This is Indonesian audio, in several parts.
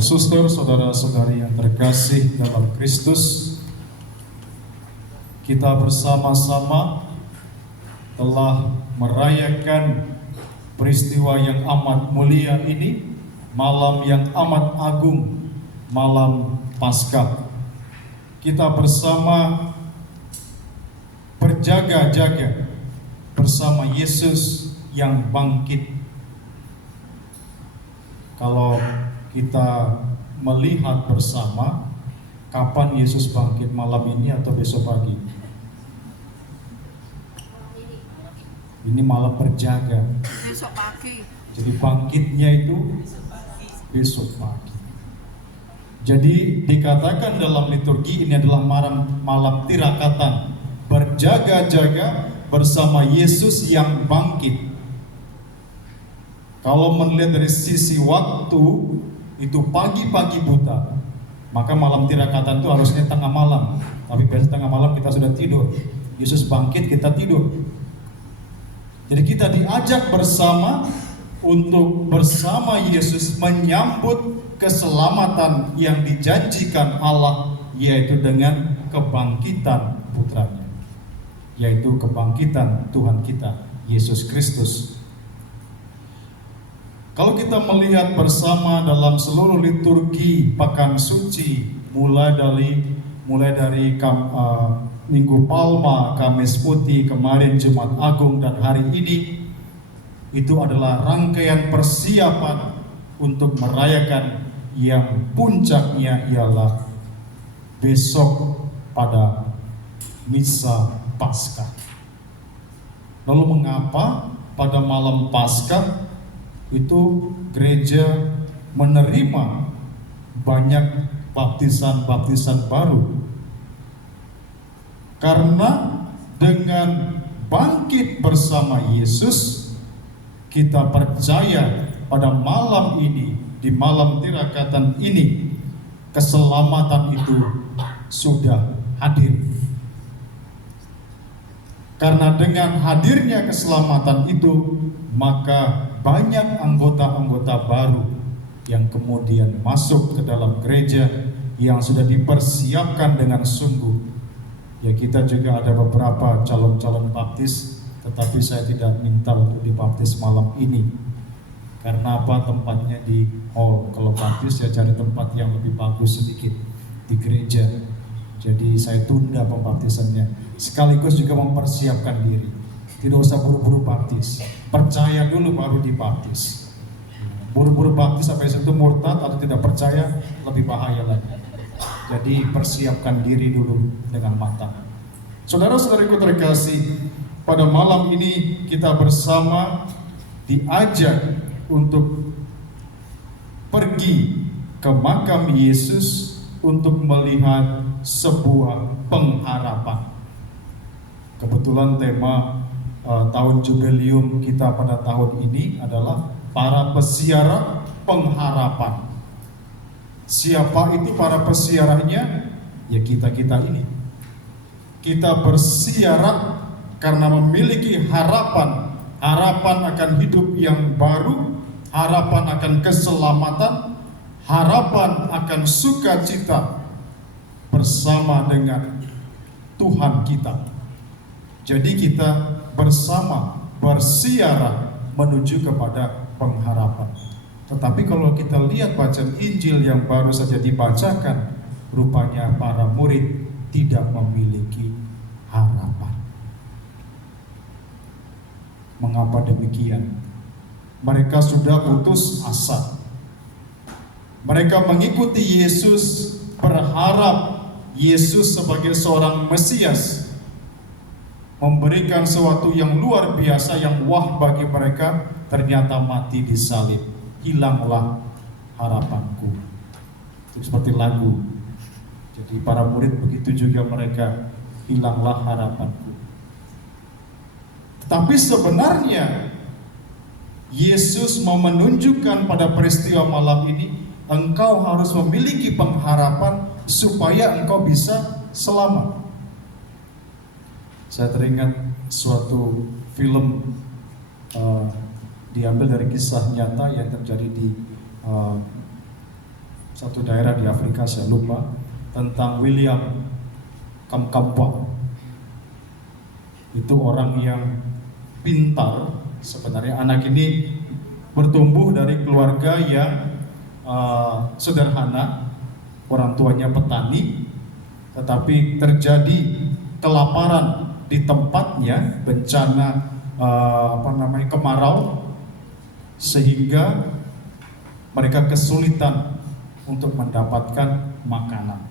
Suster, saudara-saudari yang terkasih dalam Kristus, kita bersama-sama telah merayakan peristiwa yang amat mulia ini, malam yang amat agung, malam Paskah. Kita bersama berjaga-jaga bersama Yesus yang bangkit. Kalau kita melihat bersama, kapan Yesus bangkit, malam ini atau besok pagi? Ini malam berjaga. Besok pagi. Jadi bangkitnya itu besok pagi. Jadi dikatakan dalam liturgi ini adalah malam tirakatan, berjaga-jaga bersama Yesus yang bangkit. Kalau melihat dari sisi waktu, itu pagi-pagi buta, maka malam tirakatan itu harusnya tengah malam. Tapi biasa tengah malam kita sudah tidur. Yesus bangkit, kita tidur. Jadi kita diajak bersama untuk bersama Yesus menyambut keselamatan yang dijanjikan Allah, yaitu dengan kebangkitan putranya, yaitu kebangkitan Tuhan kita Yesus Kristus. Kalau kita melihat bersama dalam seluruh liturgi Pekan Suci, mulai dari Minggu Palma, Kamis Putih, kemarin Jumat Agung, dan hari ini, itu adalah rangkaian persiapan untuk merayakan yang puncaknya ialah besok pada Misa Paskah. Lalu mengapa pada malam Paskah itu gereja menerima banyak baptisan baru? Karena dengan bangkit bersama Yesus, kita percaya pada malam ini, di malam tirakatan ini, keselamatan itu sudah hadir. Karena dengan hadirnya keselamatan itu, maka banyak anggota-anggota baru yang kemudian masuk ke dalam gereja yang sudah dipersiapkan dengan sungguh. Ya, kita juga ada beberapa calon-calon baptis, tetapi saya tidak minta untuk dibaptis malam ini. Karena apa? Tempatnya di hall. Kalau baptis saya cari tempat yang lebih bagus sedikit di gereja. Jadi saya tunda pembaptisannya, sekaligus juga mempersiapkan diri. Tidak usah buru-buru baptis, percaya dulu baru dibaptis. Buru-buru baptis sampai situ murtad atau tidak percaya, lebih bahaya lagi. Jadi persiapkan diri dulu dengan matang. Saudara-saudariku terkasih, pada malam ini kita bersama diajak untuk pergi ke makam Yesus untuk melihat sebuah pengharapan. Kebetulan tema tahun jubileum kita pada tahun ini adalah para pesiara pengharapan. Siapa itu para pesiaranya? Ya kita-kita ini. Kita bersiara karena memiliki harapan akan hidup yang baru, harapan akan keselamatan, harapan akan sukacita bersama dengan Tuhan kita. Jadi kita bersama bersiara menuju kepada pengharapan. Tetapi kalau kita lihat bacaan Injil yang baru saja dibacakan, rupanya para murid tidak memiliki harapan. Mengapa demikian? Mereka sudah putus asa. Mereka mengikuti Yesus, berharap Yesus sebagai seorang Mesias memberikan sesuatu yang luar biasa, yang wah bagi mereka. Ternyata mati di salib. Hilanglah harapanku. Itu seperti lagu. Jadi para murid begitu juga mereka, hilanglah harapanku. Tetapi sebenarnya Yesus mau menunjukkan pada peristiwa malam ini, engkau harus memiliki pengharapan supaya engkau bisa selamat. Saya teringat suatu film diambil dari kisah nyata yang terjadi di satu daerah di Afrika, saya lupa, tentang William Kamkwamba. Itu orang yang pintar. Sebenarnya anak ini bertumbuh dari keluarga yang sederhana, orang tuanya petani, tetapi terjadi kelaparan di tempatnya, bencana kemarau, sehingga mereka kesulitan untuk mendapatkan makanan.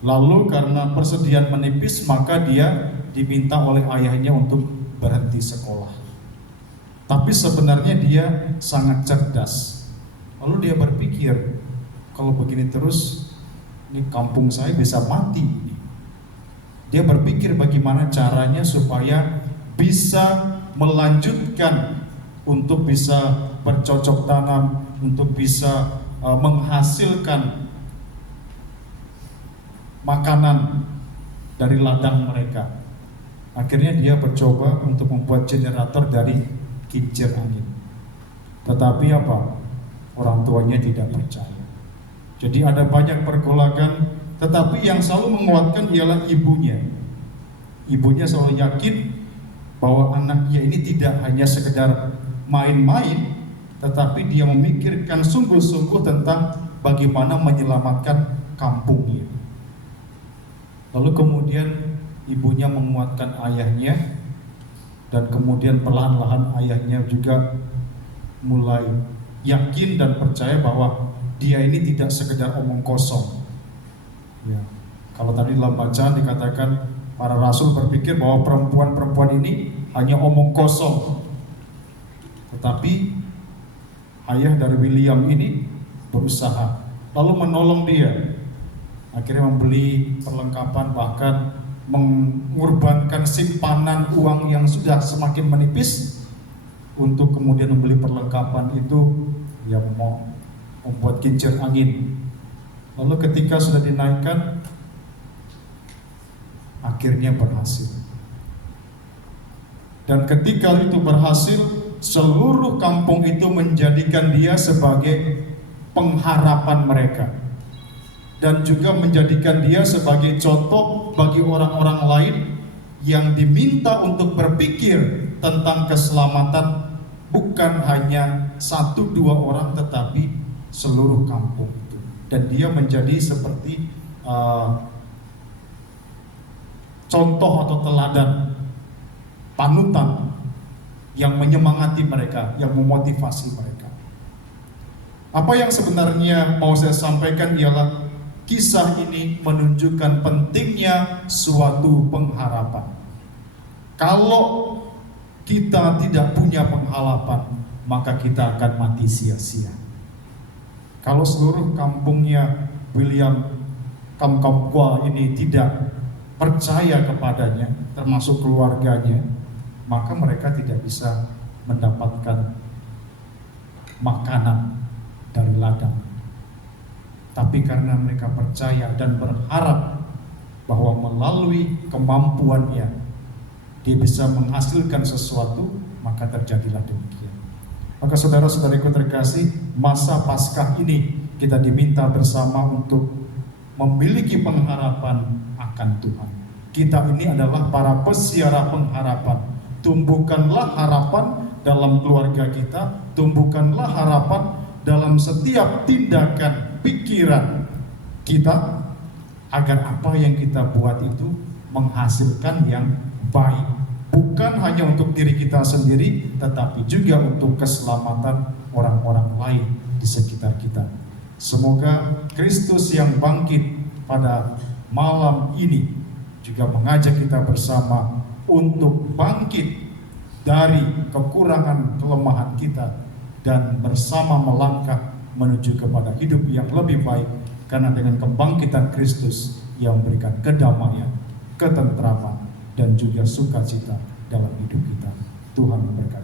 Lalu karena persediaan menipis, maka dia diminta oleh ayahnya untuk berhenti sekolah. Tapi sebenarnya dia sangat cerdas. Lalu dia berpikir, kalau begini terus, ini kampung saya bisa mati. Dia berpikir bagaimana caranya supaya bisa melanjutkan untuk bisa bercocok tanam, untuk bisa menghasilkan makanan dari ladang mereka. Akhirnya dia mencoba untuk membuat generator dari kincir angin. Tetapi apa? Orang tuanya tidak percaya. Jadi ada banyak pergolakan, tetapi yang selalu menguatkan ialah ibunya. Ibunya selalu yakin bahwa anaknya ini tidak hanya sekedar main-main, tetapi dia memikirkan sungguh-sungguh tentang bagaimana menyelamatkan kampungnya. Lalu kemudian ibunya menguatkan ayahnya, dan kemudian perlahan-lahan ayahnya juga mulai yakin dan percaya bahwa dia ini tidak sekedar omong kosong. Ya, kalau tadi dalam bacaan dikatakan para rasul berpikir bahwa perempuan-perempuan ini hanya omong kosong, tetapi ayah dari William ini berusaha, lalu menolong dia. Akhirnya membeli perlengkapan, bahkan mengorbankan simpanan uang yang sudah semakin menipis untuk kemudian membeli perlengkapan itu, yang mau membuat kincir angin. Lalu ketika sudah dinaikkan, akhirnya berhasil. Dan ketika itu berhasil, seluruh kampung itu menjadikan dia sebagai pengharapan mereka, dan juga menjadikan dia sebagai contoh bagi orang-orang lain yang diminta untuk berpikir tentang keselamatan, bukan hanya 1-2 orang, tetapi seluruh kampung itu. Dan dia menjadi seperti contoh atau teladan, panutan yang menyemangati mereka, yang memotivasi mereka. Apa yang sebenarnya mau saya sampaikan ialah kisah ini menunjukkan pentingnya suatu pengharapan. Kalau kita tidak punya pengharapan, maka kita akan mati sia-sia. Kalau seluruh kampungnya William Kamkwamba ini tidak percaya kepadanya, termasuk keluarganya, maka mereka tidak bisa mendapatkan makanan dari ladang. Tapi karena mereka percaya dan berharap bahwa melalui kemampuannya dia bisa menghasilkan sesuatu, maka terjadilah demikian. Maka saudara-saudariku terkasih, masa Paskah ini kita diminta bersama untuk memiliki pengharapan akan Tuhan. Kita ini adalah para pesiara pengharapan. Tumbuhkanlah harapan dalam keluarga kita, tumbuhkanlah harapan dalam setiap tindakan pikiran kita, agar apa yang kita buat itu menghasilkan yang baik, bukan hanya untuk diri kita sendiri, tetapi juga untuk keselamatan orang-orang lain di sekitar kita. Semoga Kristus yang bangkit pada malam ini juga mengajak kita bersama untuk bangkit dari kekurangan kelemahan kita dan bersama melangkah menuju kepada hidup yang lebih baik, karena dengan kebangkitan Kristus yang memberikan kedamaian, ketentraman, dan juga sukacita dalam hidup kita. Tuhan memberkati.